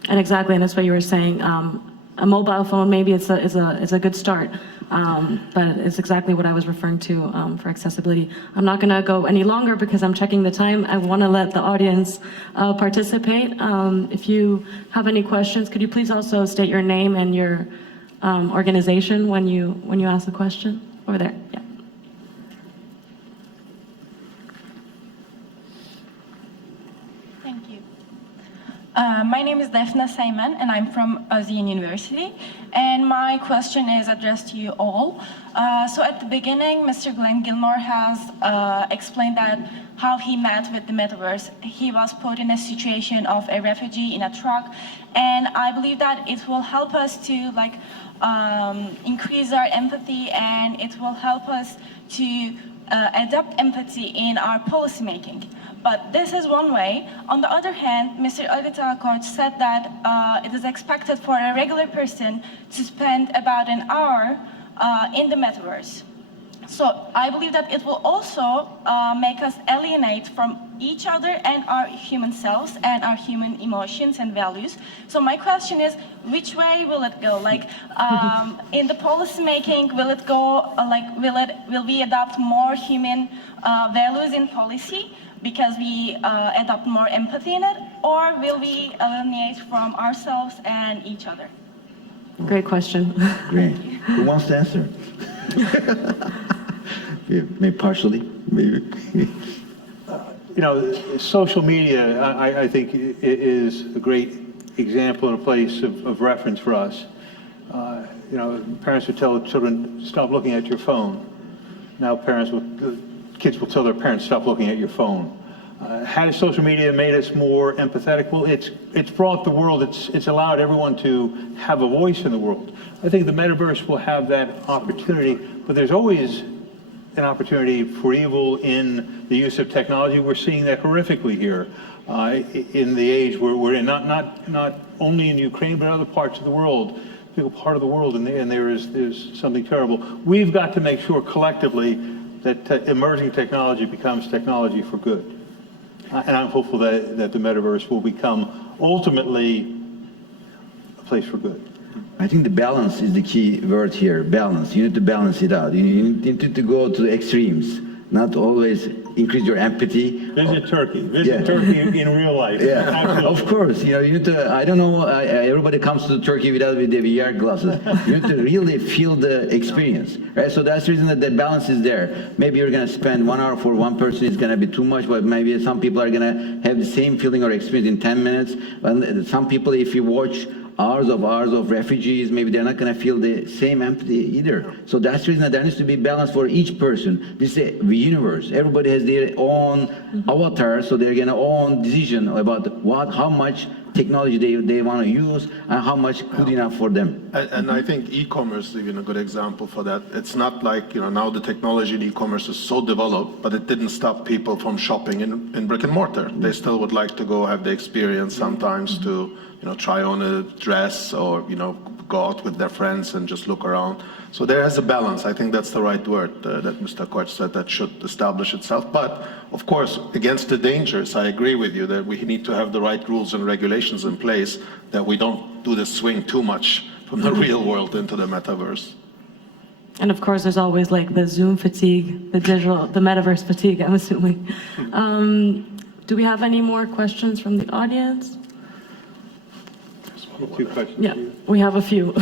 And exactly, and that's what you were saying. A mobile phone maybe is a good start, but it's exactly what I was referring to for accessibility. I'm not going to go any longer because I'm checking the time. I want to let the audience participate. If you have any questions, could you please also state your name and your organization when you ask the question? Over there, yeah. Thank you. My name is Defna Sayman, and I'm from ASEAN University. And my question is addressed to you all. So at the beginning, Mr. Glenn Gilmore has explained that how he met with the metaverse. He was put in a situation of a refugee in a truck, and I believe that it will help us to increase our empathy, and it will help us to adopt empathy in our policy making. But this is one way. On the other hand, Mr. Alita Koch said that it is expected for a regular person to spend about an hour in the metaverse. So I believe that it will also make us alienate from each other and our human selves and our human emotions and values. So my question is, which way will it go? Like in the policy making, will it go will we adopt more human values in policy because we adopt more empathy in it, or will we alienate from ourselves and each other? Great question. Great. Who wants to answer? Yeah, maybe partially, maybe. You know, social media, I think, is a great example and a place of reference for us. You know, parents would tell children, stop looking at your phone. Now kids will tell their parents, stop looking at your phone. Has social media made us more empathetic? Well, it's brought the world, it's allowed everyone to have a voice in the world. I think the metaverse will have that opportunity, but there's always an opportunity for evil in the use of technology. We're seeing that horrifically here in the age where we're in, not only in Ukraine, but other parts of the world, big part of the world, and there's something terrible. We've got to make sure collectively that emerging technology becomes technology for good. And I'm hopeful that the metaverse will become ultimately a place for good. I think the balance is the key word here, balance. You need to balance it out. You need to go to the extremes, not always increase your empathy. Visit Turkey. Visit Turkey in real life. Yeah, Absolutely. of course. You know, you need to, I don't know, everybody comes to Turkey with the VR glasses. You need to really feel the experience, right? So that's the reason that the balance is there. Maybe you're going to spend 1 hour for one person, it's going to be too much, but maybe some people are going to have the same feeling or experience in 10 minutes. And some people, if you watch hours of refugees, maybe they're not going to feel the same empathy either. So that's the reason that there needs to be balance for each person. This is the universe. Everybody has their own avatar, so they're going to own decision about how much technology they want to use and how much good enough for them. And I think e-commerce is even a good example for that. It's not like, you know, now the technology in e-commerce is so developed, but it didn't stop people from shopping in brick and mortar. They still would like to go have the experience sometimes to, you know, try on a dress or, you know, go out with their friends and just look around. So there is a balance. I think that's the right word that Mr. Koch said, that should establish itself. But of course, against the dangers, I agree with you that we need to have the right rules and regulations in place, that we don't do the swing too much from the real world into the metaverse. And of course, there's always like the Zoom fatigue, the metaverse fatigue, I'm assuming. Do we have any more questions from the audience? 2 questions. Yeah, we have a few.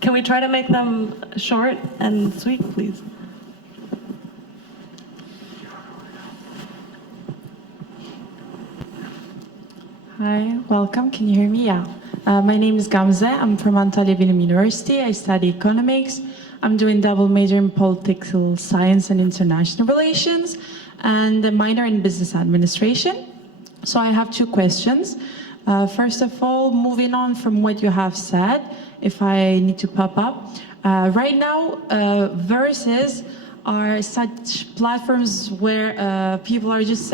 Can we try to make them short and sweet, please? Hi, welcome. Can you hear me? Yeah. My name is Gamze. I'm from Antalya Bilim University. I study economics. I'm doing double major in political science and international relations and a minor in business administration. So I have two questions. First of all, moving on from what you have said, if I need to pop up. Right now, verses are such platforms where people are just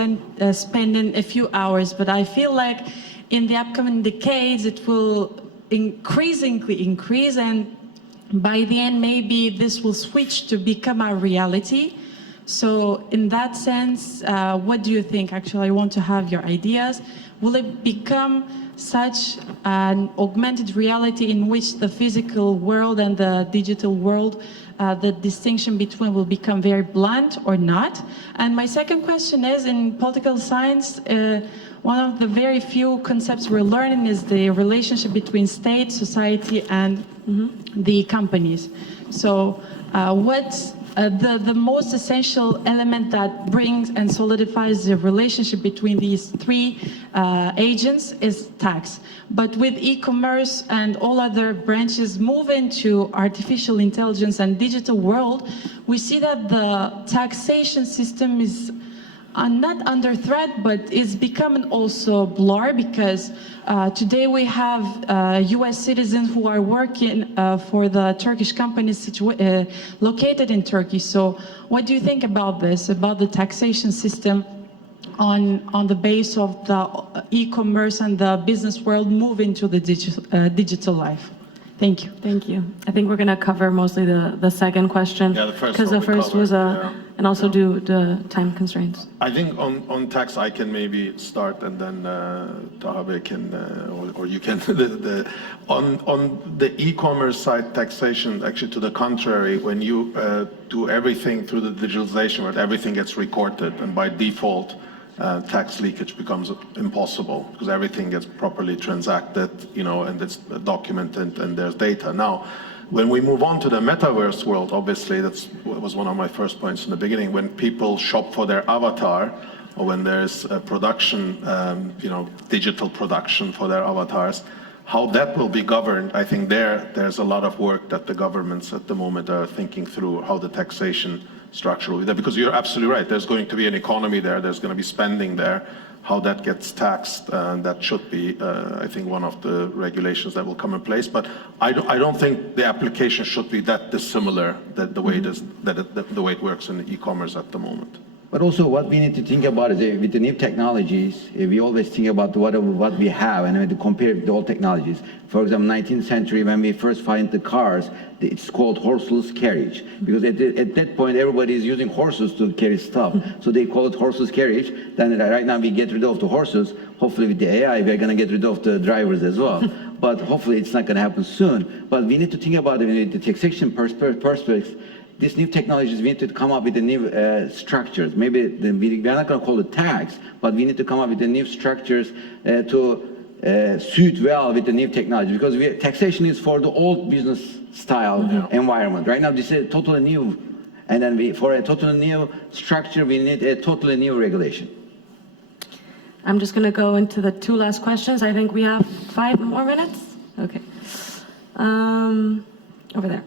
spending a few hours, but I feel like in the upcoming decades it will increasingly increase, and by the end maybe this will switch to become a reality. So in that sense, what do you think? Actually, I want to have your ideas. Will it become such an augmented reality in which the physical world and the digital world, the distinction between will become very blunt or not? And my second question is, in political science, one of the very few concepts we're learning is the relationship between state, society, and the companies. So what's the most essential element that brings and solidifies the relationship between these three agents is tax. But with e-commerce and all other branches moving to artificial intelligence and digital world, we see that the taxation system is not under threat, but it's becoming also blur, because today we have US citizens who are working for the Turkish companies located in Turkey. So what do you think about this, about the taxation system on the base of the e-commerce and the business world moving to the digital life? Thank you. Thank you. I think we're going to cover mostly the second question. Yeah, the first because one the we first covered, was yeah. and also do the time constraints. I think on tax I can maybe start, and then Tahabe can, or you can. On the e-commerce side, taxation, actually to the contrary, when you do everything through the digitalization, where everything gets recorded, and by default, tax leakage becomes impossible because everything gets properly transacted, and it's documented and there's data. Now, when we move on to the metaverse world, obviously that was one of my first points in the beginning. When people shop for their avatar, or when there's a production, digital production for their avatars, how that will be governed, I think there's a lot of work that the governments at the moment are thinking through how the taxation structure will be there. Because you're absolutely right, there's going to be an economy there, there's going to be spending there. How that gets taxed, that should be, I think, one of the regulations that will come in place. But I don't think the application should be that dissimilar the way it works in the e-commerce at the moment. But also what we need to think about is with the new technologies, we always think about what we have and we have to compare it with all technologies. For example, 19th century, when we first find the cars, it's called horseless carriage. Because at that point, everybody is using horses to carry stuff. So they call it horseless carriage. Then right now we get rid of the horses. Hopefully with the AI, we're going to get rid of the drivers as well. But hopefully it's not going to happen soon. But we need to think about it with the taxation perspective. These new technologies, we need to come up with the new structures. Maybe we're not going to call it tax, but we need to come up with the new structures to suit well with the new technology. Because taxation is for the old business style environment. Right now, this is totally new. And then for a totally new structure, we need a totally new regulation. I'm just going to go into the two last questions. I think we have 5 more minutes. Okay. Over there.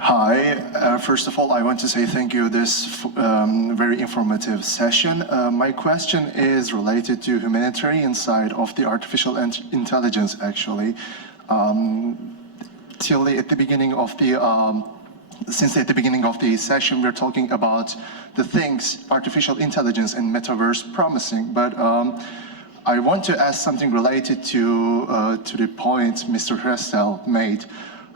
Hi. First of all, I want to say thank you this very informative session. My question is related to humanitarian side of the artificial intelligence, actually. Since at the beginning of the session, we're talking about the things artificial intelligence and metaverse promising, but I want to ask something related to the point Mr. Hrestel made.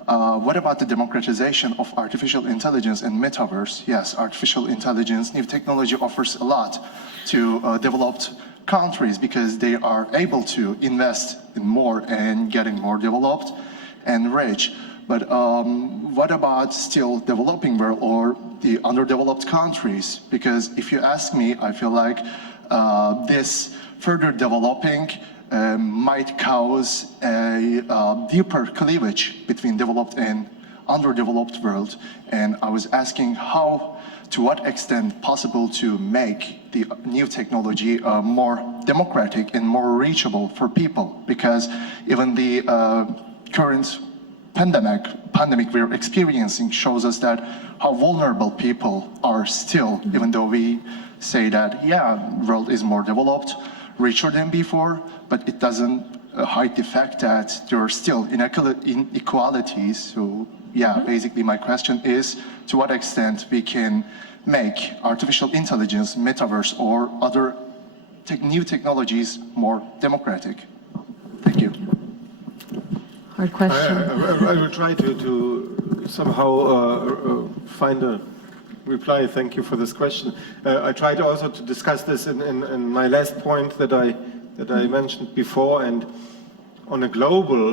What about the democratization of artificial intelligence and metaverse? Yes, artificial intelligence, new technology offers a lot to developed countries because they are able to invest in more and getting more developed and rich. But what about still developing world or the underdeveloped countries? Because if you ask me, I feel like this further developing might cause a deeper cleavage between developed and underdeveloped world, and I was asking to what extent possible to make the new technology more democratic and more reachable for people, because even the current pandemic we're experiencing shows us that how vulnerable people are still, even though we say that, yeah, world is more developed, richer than before, but it doesn't hide the fact that there are still inequalities. So yeah, basically my question is, to what extent we can make artificial intelligence, metaverse, or other new technologies more democratic? Thank you. Hard question. I will try to somehow find a reply. Thank you for this question. I tried also to discuss this in my last point that I mentioned before, and on a global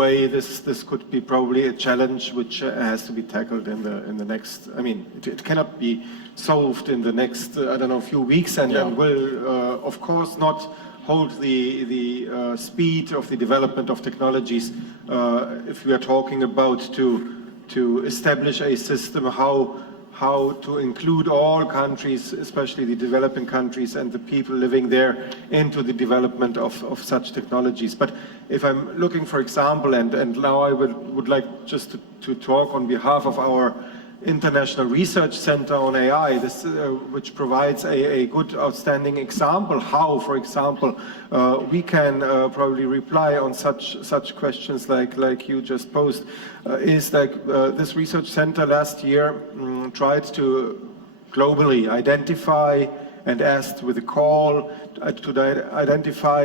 way, this could be probably a challenge which has to be tackled in the next. I mean, it cannot be solved in the next I don't know, few weeks, and will of course not hold the speed of the development of technologies if we are talking about to establish a system how to include all countries, especially the developing countries and the people living there, into the development of such technologies. But if I'm looking, for example, and now I would like just to talk on behalf of our International Research Center on AI, this, which provides a good, outstanding example how, for example, we can probably reply on such questions like you just posed, is that this research center last year tried to globally identify and asked with a call to identify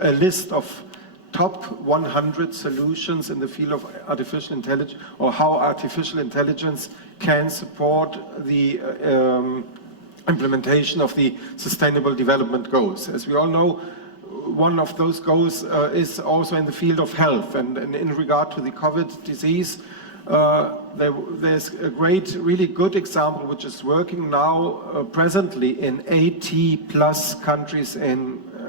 a list of top 100 solutions in the field of artificial intelligence, or how artificial intelligence can support the implementation of the Sustainable Development Goals. As we all know, one of those goals is also in the field of health, and in regard to the COVID disease, there's a great, really good example which is working now presently in 80 plus countries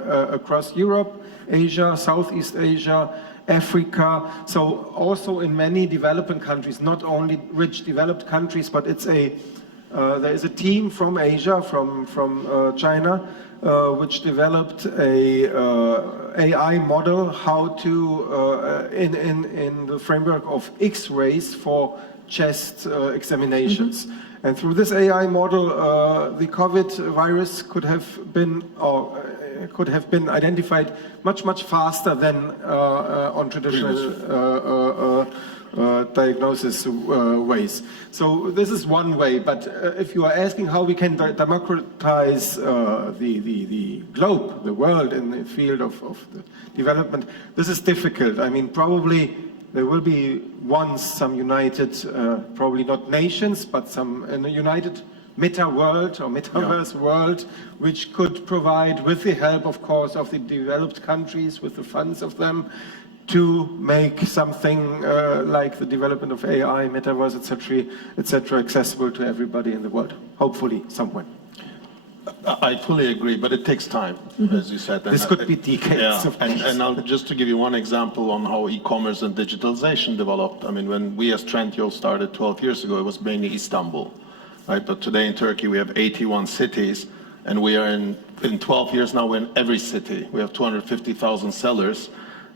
across Europe, Asia, Southeast Asia, Africa, so also in many developing countries, not only rich developed countries, but it's there is a team from Asia, from China, which developed a AI model how to in the framework of X-rays for chest examinations. And through this AI model, the COVID virus could have been identified much faster than on traditional diagnosis ways. So this is one way, but if you are asking how we can democratize the globe, the world in the field of the development, this is difficult. I mean, probably there will be once some united, probably not nations, but some united meta-world or metaverse world, which could provide, with the help, of course, of the developed countries, with the funds of them, to make something like the development of AI, metaverse, etc., accessible to everybody in the world, hopefully, somewhere. I fully agree, but it takes time, as you said. This could be decades. Yeah. And now, just to give you one example on how e-commerce and digitalization developed. I mean, when we as Trendyol started 12 years ago, it was mainly Istanbul, right? But today in Turkey, we have 81 cities, and we are in 12 years now, we're in every city. We have 250,000 sellers.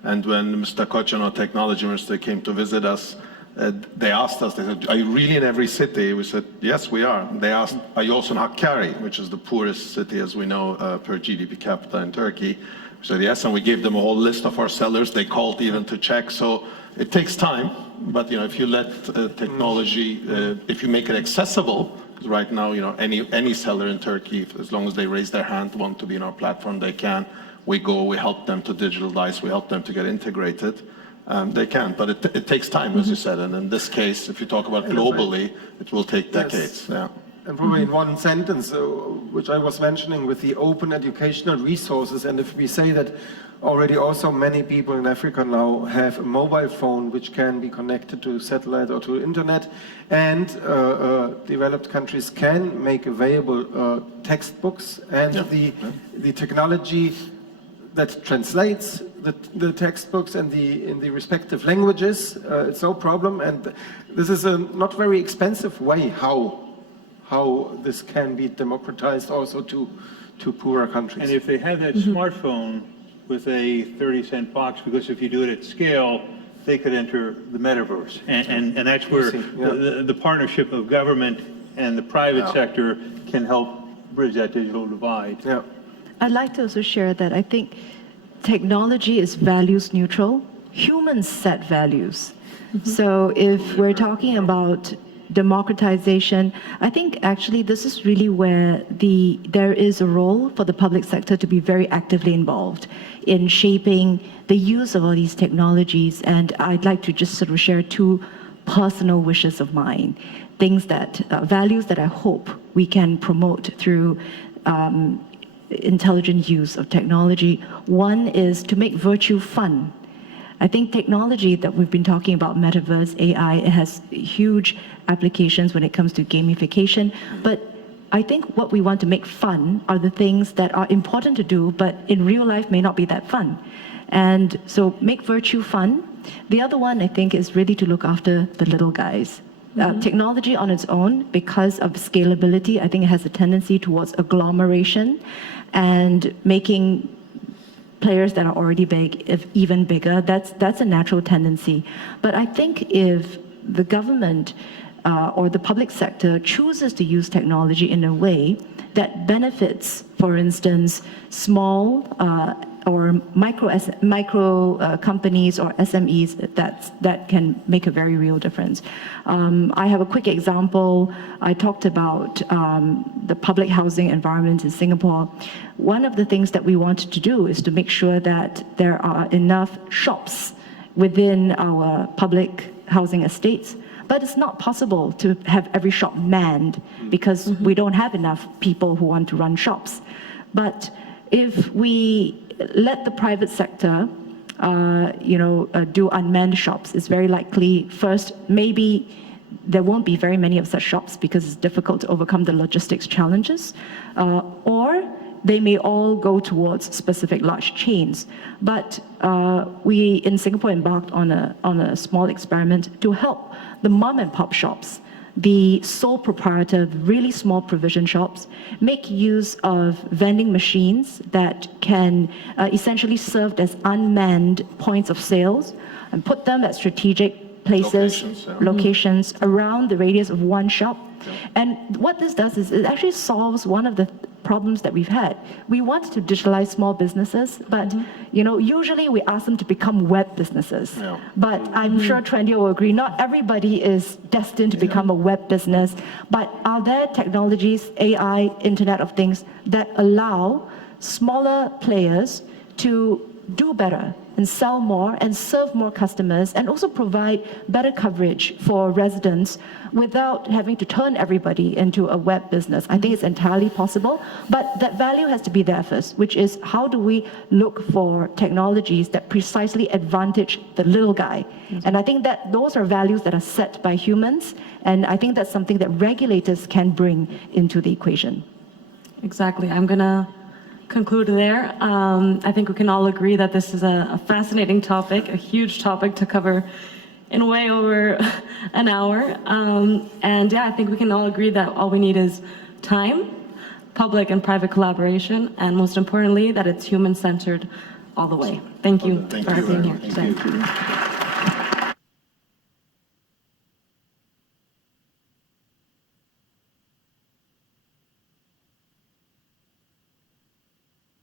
And when Mr. Kocan, our technology minister, came to visit us, they asked us, they said, are you really in every city? We said, yes, we are. They asked, are you also in Hakkari, which is the poorest city, as we know, per GDP capita in Turkey? We said, yes, and we gave them a whole list of our sellers. They called even to check. So it takes time, but if you let technology, if you make it accessible, right now, any seller in Turkey, as long as they raise their hand, want to be on our platform, they can. We help them to digitalize, we help them to get integrated. They can, but it takes time, as you said. And in this case, if you talk about globally, it will take decades. Yes. Yeah. And probably in one sentence, which I was mentioning with the open educational resources, and if we say that already also many people in Africa now have a mobile phone which can be connected to satellite or to internet, and developed countries can make available textbooks and the technology that translates the textbooks and in the respective languages. It's no problem, and this is a not very expensive way how this can be democratized also to poorer countries. And if they have that smartphone with a 30-cent box, because if you do it at scale, they could enter the metaverse. And that's where the partnership of government and the private sector can help bridge that digital divide. Yeah. I'd like to also share that I think technology is values neutral. Humans set values. So if we're talking about democratization, I think actually this is really where there is a role for the public sector to be very actively involved in shaping the use of all these technologies. And I'd like to just sort of share two personal wishes of mine, things that, values that I hope we can promote through intelligent use of technology. One is to make virtue fun. I think technology that we've been talking about, Metaverse, AI, it has huge applications when it comes to gamification. But I think what we want to make fun are the things that are important to do, but in real life may not be that fun. And so make virtue fun. The other one, I think, is really to look after the little guys. Technology on its own, because of scalability, I think it has a tendency towards agglomeration and making players that are already big, if even bigger. That's a natural tendency. But I think if the government or the public sector chooses to use technology in a way that benefits, for instance, small or micro companies or SMEs, that can make a very real difference. I have a quick example. I talked about the public housing environment in Singapore. One of the things that we wanted to do is to make sure that there are enough shops within our public housing estates. But it's not possible to have every shop manned because we don't have enough people who want to run shops. But if we let the private sector, do unmanned shops, it's very likely, first, maybe there won't be very many of such shops because it's difficult to overcome the logistics challenges, or they may all go towards specific large chains. But we in Singapore embarked on a small experiment to help the mom and pop shops, the sole proprietor, really small provision shops, make use of vending machines that can essentially serve as unmanned points of sales and put them at strategic places, locations around the radius of one shop. And what this does is it actually solves one of the problems that we've had. We want to digitalize small businesses, but usually we ask them to become web businesses. But I'm sure Trendy will agree, not everybody is destined to become a web business. But are there technologies, AI, Internet of Things, that allow smaller players to do better and sell more and serve more customers and also provide better coverage for residents without having to turn everybody into a web business? I think it's entirely possible, but that value has to be there first, which is how do we look for technologies that precisely advantage the little guy? And I think that those are values that are set by humans, and I think that's something that regulators can bring into the equation. Exactly. I'm going to conclude there. I think we can all agree that this is a fascinating topic, a huge topic to cover in way over an hour. And yeah, I think we can all agree that all we need is time, public and private collaboration, and most importantly, that it's human-centered all the way. Thank you for being here today.